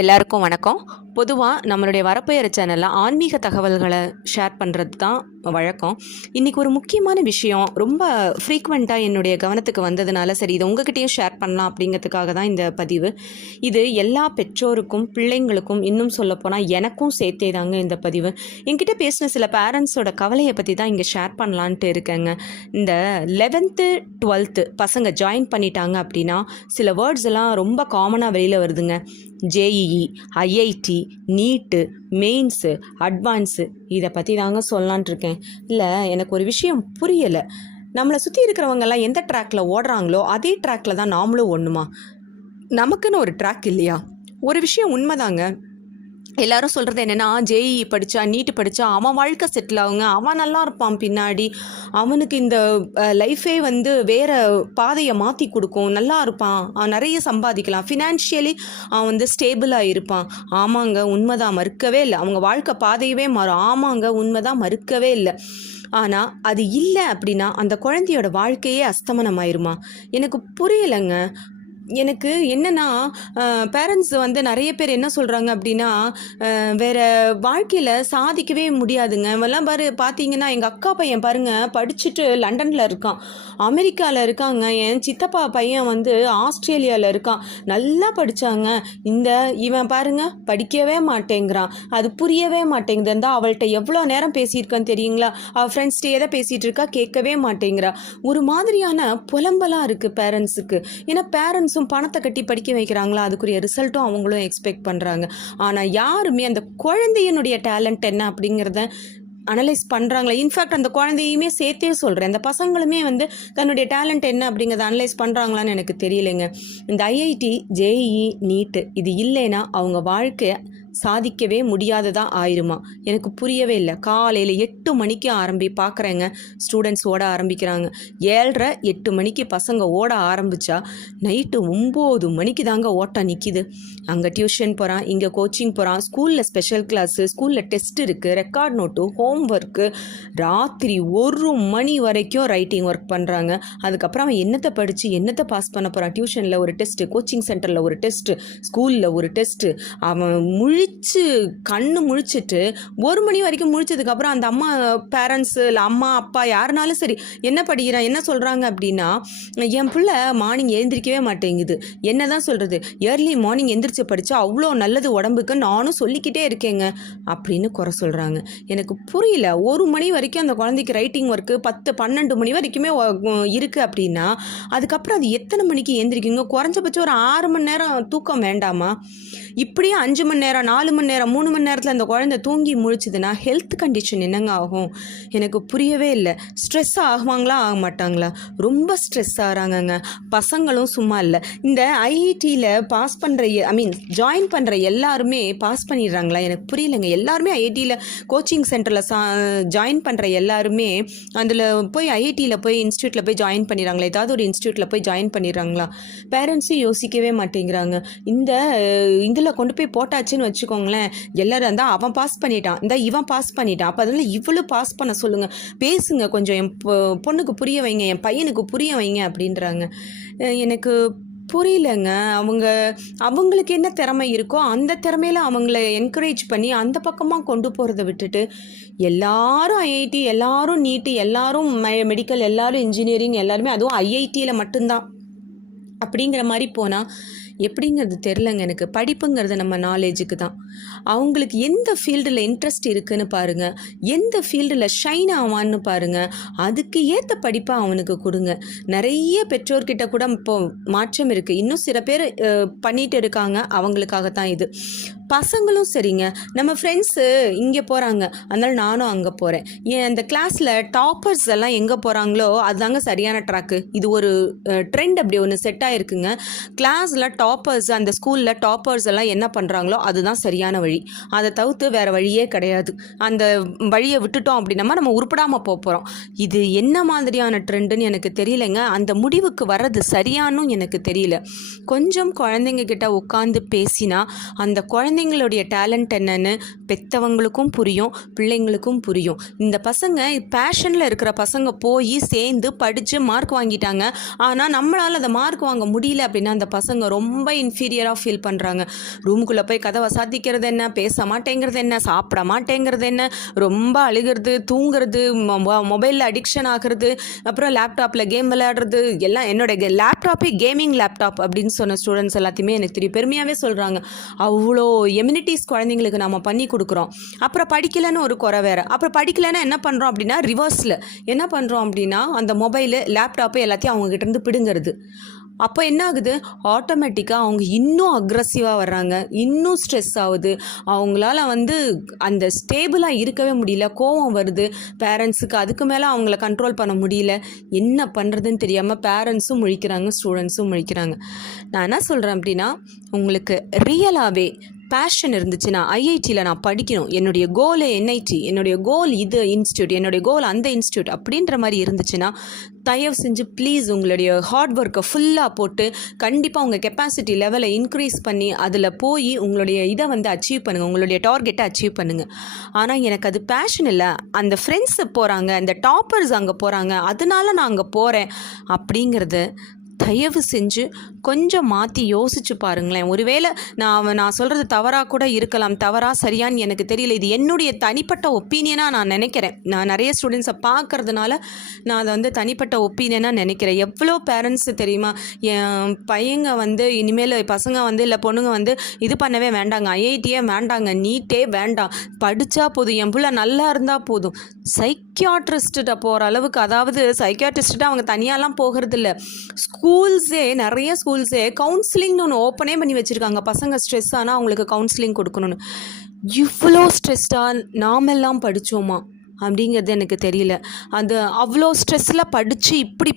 எல்லாருக்கும் வணக்கம். பொதுவாக நம்மளுடைய வரப்பெயர் சேனலில் ஆன்மீக தகவல்களை ஷேர் பண்ணுறது தான் வழக்கம். இன்றைக்கி ஒரு முக்கியமான விஷயம் ரொம்ப ஃப்ரீக்வெண்ட்டாக என்னுடைய கவனத்துக்கு வந்ததுனால சரி இதை உங்ககிட்டயும் ஷேர் பண்ணலாம் அப்படிங்கிறதுக்காக தான் இந்த பதிவு. இது எல்லா பெற்றோருக்கும் பிள்ளைங்களுக்கும் இன்னும் சொல்லப்போனால் எனக்கும் சேர்த்தே தாங்க இந்த பதிவு. என்கிட்ட பேசின சில பேரண்ட்ஸோட கவலையை பற்றி தான் இங்கே ஷேர் பண்ணலான்ட்டு இருக்கேங்க. இந்த 11th 12th பசங்க ஜாயின் பண்ணிட்டாங்க அப்படின்னா சில வேர்ட்ஸ் எல்லாம் ரொம்ப காமனாக வெளியில் வருதுங்க. ஜேஇஇ, ஐஐடி, நீட்டு, மெயின்ஸு, அட்வான்ஸு, இதை பற்றி தாங்க சொல்லலான் இருக்கேன். இல்லை, எனக்கு ஒரு விஷயம் புரியலை. நம்மளை சுற்றி இருக்கிறவங்கெல்லாம் எந்த ட்ராக்கில் ஓடுறாங்களோ அதே ட்ராக்கில் தான் நாமளும் ஓடணுமா? நமக்குன்னு ஒரு ட்ராக் இல்லையா? ஒரு விஷயம் உண்மைதாங்க. எல்லாரும் சொல்கிறது என்னென்னா, ஜேஇஇ படித்தா, நீட்டு படித்தா அவன் வாழ்க்கை செட்டில் ஆகுங்க, அவன் நல்லா இருப்பான், பின்னாடி அவனுக்கு இந்த லைஃபே வேறு பாதையை மாற்றி கொடுக்கும், நல்லா இருப்பான், அவன் நிறைய சம்பாதிக்கலாம், ஃபினான்ஷியலி அவன் ஸ்டேபிளாக இருப்பான். ஆமாங்க, உண்மைதான், மறுக்கவே இல்லை. அவங்க வாழ்க்கை பாதையவே மாறும். ஆமாங்க, உண்மைதான், மறுக்கவே இல்லை. ஆனால் அது இல்லை அப்படின்னா அந்த குழந்தையோட வாழ்க்கையே அஸ்தமனம் ஆயிருமா? எனக்கு புரியலைங்க. எனக்கு என்னென்னா, பேரண்ட்ஸ் நிறைய பேர் என்ன சொல்கிறாங்க அப்படின்னா, வேறு வாழ்க்கையில் சாதிக்கவே முடியாதுங்க. இவெல்லாம் பார்த்தீங்கன்னா, எங்கள் அக்கா பையன் பாருங்கள், படிச்சுட்டு லண்டனில் இருக்கான், அமெரிக்காவில் இருக்காங்க. என் சித்தப்பா பையன் ஆஸ்திரேலியாவில் இருக்கான், நல்லா படித்தாங்க. இவன் பாருங்கள் படிக்கவே மாட்டேங்கிறான், அது புரியவே மாட்டேங்குது. அவள்கிட்ட எவ்வளோ நேரம் பேசியிருக்கான்னு தெரியுங்களா? அவள் ஃப்ரெண்ட்ஸ்டே எதை பேசிகிட்டு இருக்கா, கேட்கவே மாட்டேங்கிறா. ஒரு மாதிரியான புலம்பலாக இருக்குது பேரண்ட்ஸுக்கு. ஏன்னா பேரண்ட்ஸ் பணத்தை கட்டி படிக்க வைக்கிறாங்களா, அதுக்குரிய ரிசல்ட்டும் அவங்களும் எக்ஸ்பெக்ட் பண்ணுறாங்க. ஆனால் யாருமே அந்த குழந்தையினுடைய டேலண்ட் என்ன அப்படிங்கிறத அனலைஸ் பண்ணுறாங்களா? இன்ஃபேக்ட் அந்த குழந்தையுமே சேர்த்தே சொல்கிறேன், அந்த பசங்களுமே தன்னுடைய டேலண்ட் என்ன அப்படிங்கிறத அனலைஸ் பண்ணுறாங்களான்னு எனக்கு தெரியலைங்க. இந்த ஐஐடி, ஜேஇஇ, நீட்டு இது இல்லைன்னா அவங்க வாழ்க்கையை சாதிக்கவே முடியாததாக ஆயிருமா? எனக்கு புரியவே இல்லை. காலையில் 8 மணிக்கு பார்க்குறேங்க, ஸ்டூடெண்ட்ஸ் ஓட ஆரம்பிக்கிறாங்க. 7:30 8 மணிக்கு பசங்க ஓட ஆரம்பித்தா நைட்டு 9 மணிக்கு தாங்க ஓட்டம் நிற்கிது. அங்கே டியூஷன் போகிறான், இங்கே கோச்சிங் போகிறான், ஸ்கூலில் ஸ்பெஷல் கிளாஸு, ஸ்கூலில் டெஸ்ட் இருக்குது, ரெக்கார்ட் நோட்டு, ஹோம் ஒர்க்கு, ராத்திரி 1 மணி வரைக்கும் ரைட்டிங் ஒர்க் பண்ணுறாங்க. அதுக்கப்புறம் அவன் என்னத்தை படித்து என்னத்தை பாஸ் பண்ண போகிறான்? டியூஷனில் ஒரு டெஸ்ட்டு, கோச்சிங் சென்டரில் ஒரு டெஸ்ட்டு, ஸ்கூலில் ஒரு டெஸ்ட்டு. அவன் கண்ணு முழிச்சிட்டு 1 மணி வரைக்கும் முழிச்சதுக்கப்புறம் அந்த அம்மா பேரண்ட்ஸ் இல்லை அம்மா அப்பா யாருனாலும் சரி என்ன படிக்கிறான், என்ன சொல்கிறாங்க அப்படின்னா, என் பிள்ளை மார்னிங் எழுந்திரிக்கவே மாட்டேங்குது. என்ன தான் சொல்கிறது, ஏர்லி மார்னிங் எந்திரிச்சு படித்தா அவ்வளோ நல்லது உடம்புக்கு, நானும் சொல்லிக்கிட்டே இருக்கேங்க அப்படின்னு குறை சொல்கிறாங்க. எனக்கு புரியல. 1 மணி வரைக்கும் அந்த குழந்தைக்கு ரைட்டிங் ஒர்க்கு 10-12 மணி வரைக்குமே இருக்குது அப்படின்னா அதுக்கப்புறம் அது எத்தனை மணிக்கு எழுந்திரிக்குங்க? குறைஞ்சபட்சம் ஒரு 6 மணி நேரம் தூக்கம் வேண்டாமா? இப்படியே 5 மணி நேரம், 4 மணி நேரம், 3 மணி நேரத்தில் அந்த குழந்தை தூங்கி முழிச்சுதுன்னா ஹெல்த் கண்டிஷன் என்னங்க ஆகும்? எனக்கு புரியவே இல்லை. ஸ்ட்ரெஸ் ஆகுவாங்களா, ஆக மாட்டாங்களா? ரொம்ப ஸ்ட்ரெஸ் ஆகிறாங்கங்க. பசங்களும் சும்மா இல்லை. இந்த ஐஐடியில் பாஸ் பண்ணுற ஜாயின் பண்ணுற எல்லாருமே பாஸ் பண்ணிடுறாங்களா? எனக்கு புரியலைங்க. எல்லாருமே ஐஐடியில் கோச்சிங் சென்டரில் ஜாயின் பண்ணுற எல்லாருமே அதில் போய் ஐஐடியில் போய் இன்ஸ்டியூட்டில் போய் ஜாயின் பண்ணிடுறாங்களா? ஏதாவது ஒரு இன்ஸ்டியூட்டில் போய் ஜாயின் பண்ணிடுறாங்களா? பேரண்ட்ஸும் யோசிக்கவே மாட்டேங்கிறாங்க. இதில் கொண்டு போய் போட்டாச்சுன்னு வச்சுக்கோங்களேன், எல்லாரும் அவன் பாஸ் பண்ணிட்டான், இவன் பாஸ் பண்ணிட்டான், அப்போ அதனால இவ்வளோ பாஸ் பண்ண சொல்லுங்கள், பேசுங்க, கொஞ்சம் என் பொண்ணுக்கு புரிய வைங்க, என் பையனுக்கு புரிய வைங்க அப்படின்றாங்க. எனக்கு புரியலைங்க. அவங்களுக்கு என்ன திறமை இருக்கோ அந்த திறமையில அவங்கள என்கரேஜ் பண்ணி அந்த பக்கமாக கொண்டு போகிறத விட்டுட்டு எல்லாரும் ஐஐடி, எல்லாரும் நீட்டு, எல்லாரும் மெடிக்கல், எல்லாரும் இன்ஜினியரிங், எல்லாருமே அதுவும் ஐஐடியில் மட்டும்தான் அப்படிங்கிற மாதிரி போனால் எப்படிங்கிறது தெரிலங்க. எனக்கு படிப்புங்கிறது நம்ம நாலேஜுக்கு தான். அவங்களுக்கு எந்த ஃபீல்டில் இன்ட்ரெஸ்ட் இருக்குதுன்னு பாருங்கள், எந்த ஃபீல்டில் ஷைன் ஆவான்னு பாருங்கள், அதுக்கு ஏற்ற படிப்பை அவனுக்கு கொடுங்க. நிறைய பெற்றோர்கிட்ட கூட இப்போ மாற்றம் இருக்குது. இன்னும் சில பேர் பண்ணிகிட்டு இருக்காங்க, அவங்களுக்காகத்தான் இது. பசங்களும் சரிங்க, நம்ம ஃப்ரெண்ட்ஸு இங்கே போகிறாங்க, அதனால நானும் அங்கே போகிறேன். அந்த கிளாஸில் டாப்பர்ஸ் எல்லாம் எங்கே போகிறாங்களோ அதுதாங்க சரியான ட்ராக்கு. இது ஒரு ட்ரெண்ட் அப்படி ஒன்று செட் ஆகிருக்குங்க. கிளாஸில் டாப்பர்ஸ், அந்த ஸ்கூலில் டாப்பர்ஸ் எல்லாம் என்ன பண்ணுறாங்களோ அதுதான் சரியான வழி. அதை தவிர்த்து வேறு வழியே கிடையாது. அந்த வழியை விட்டுட்டோம் அப்படின்னா நம்ம உருப்படாமல் போகிறோம். இது என்ன மாதிரியான ட்ரெண்டுன்னு எனக்கு தெரியலைங்க. அந்த முடிவுக்கு வர்றது சரியானும் எனக்கு தெரியல. கொஞ்சம் குழந்தைங்க கிட்ட உட்காந்து பேசினா அந்த குழந்தை குழந்தைங்களுடைய டேலண்ட் என்னன்னு பெற்றவங்களுக்கும் புரியும், பிள்ளைங்களுக்கும் புரியும். இந்த பசங்க பேஷனில் இருக்கிற பசங்க போய் சேர்ந்து படித்து மார்க் வாங்கிட்டாங்க. ஆனால் நம்மளால் அதை மார்க் வாங்க முடியல அப்படின்னா அந்த பசங்க ரொம்ப இன்ஃபீரியராக ஃபீல் பண்ணுறாங்க. ரூமுக்குள்ளே போய் கதவை சாத்திக்கிறது என்ன, பேச மாட்டேங்கிறது என்ன, சாப்பிட மாட்டேங்கிறது என்ன, ரொம்ப அழுகிறது, தூங்குறது, மொபைலில் அடிக்ஷன் ஆகிறது, அப்புறம் லேப்டாப்பில் கேம் விளையாடுறது எல்லாம். என்னோட லேப்டாப்பே கேமிங் லேப்டாப் அப்படின்னு சொன்ன ஸ்டூடெண்ட்ஸ் எல்லாத்தையுமே எனக்கு தெரியும், பெருமையாகவே சொல்கிறாங்க. அவ்வளோ எம்யூனிட்டிஸ் குழந்தைங்களுக்கு நம்ம பண்ணி கொடுக்குறோம். அப்புறம் படிக்கலைன்னு ஒரு குறை வேறு. அப்புறம் படிக்கலைன்னா என்ன பண்ணுறோம் அப்படின்னா ரிவர்ஸில் என்ன பண்ணுறோம் அப்படின்னா அந்த மொபைலு லேப்டாப்பு எல்லாத்தையும் அவங்ககிட்டருந்து பிடுங்கிறது. அப்போ என்ன ஆகுது, ஆட்டோமேட்டிக்காக அவங்க இன்னும் அக்ரஸிவாக வர்றாங்க, இன்னும் ஸ்ட்ரெஸ் ஆகுது, அவங்களால அந்த ஸ்டேபிளாக இருக்கவே முடியல, கோவம் வருது பேரண்ட்ஸுக்கு, அதுக்கு மேலே அவங்கள கண்ட்ரோல் பண்ண முடியல. என்ன பண்ணுறதுன்னு தெரியாமல் பேரண்ட்ஸும் முழிக்கிறாங்க, ஸ்டூடெண்ட்ஸும் முழிக்கிறாங்க. நான் என்ன சொல்கிறேன் அப்படின்னா, உங்களுக்கு ரியலாகவே பேஷன் இருந்துச்சுன்னா ஐஐடியில் நான் படிக்கணும், என்னுடைய கோல் என்ஐடி, என்னுடைய கோல் இது இன்ஸ்டியூட், என்னுடைய கோல் அந்த இன்ஸ்டியூட் அப்படின்ற மாதிரி இருந்துச்சுன்னா தயவு செஞ்சு ப்ளீஸ் உங்களுடைய ஹார்ட் ஒர்க்கை ஃபுல்லாக போட்டு கண்டிப்பாக உங்கள் கெப்பாசிட்டி லெவலை இன்க்ரீஸ் பண்ணி அதில் போய் உங்களுடைய இதை அச்சீவ் பண்ணுங்கள், உங்களுடைய டார்கெட்டை அச்சீவ் பண்ணுங்கள். ஆனால் எனக்கு அது பேஷன் இல்லை, அந்த ஃப்ரெண்ட்ஸு போகிறாங்க, அந்த டாப்பர்ஸ் அங்கே போகிறாங்க, அதனால நான் அங்கே போகிறேன் அப்படிங்கிறது தயவு செஞ்சு கொஞ்சம் மாற்றி யோசிச்சு பாருங்களேன். ஒருவேளை நான் சொல்கிறது தவறாக கூட இருக்கலாம், தவறா சரியான்னு எனக்கு தெரியல. இது என்னுடைய தனிப்பட்ட ஒப்பீனியனாக நான் நினைக்கிறேன். நான் நிறைய ஸ்டூடெண்ட்ஸை பார்க்கறதுனால நான் அதை தனிப்பட்ட ஒப்பீனியனாக நினைக்கிறேன். எவ்வளோ பேரண்ட்ஸு தெரியுமா, என் பையங்க இனிமேல் பசங்க இல்லை பொண்ணுங்க இது பண்ணவே வேண்டாங்க, ஐஐடியே வேண்டாங்க, நீட்டே வேண்டாம், படித்தா போதும், என் பிள்ளை நல்லா இருந்தால் போதும், சைக்கியாட்ரிஸ்ட்டை போகிற அளவுக்கு, அதாவது சைக்கியாட்ரிஸ்ட்டு அவங்க தனியாலாம் போகிறதில்ல, நிறைய ஸ்கூல்ஸே கவுன்சிலிங்னு ஒன்று ஓப்பனே பண்ணி வச்சுருக்காங்க. பசங்க ஸ்ட்ரெஸ் ஆனால் அவங்களுக்கு கவுன்சிலிங் கொடுக்கணும்னு. இவ்வளோ ஸ்ட்ரெஸ்டாக நாமெல்லாம் படித்தோமா அப்படிங்கிறது எனக்கு தெரியல. அவ்வளோ ஸ்ட்ரெஸ்ஸில் படித்து இப்படி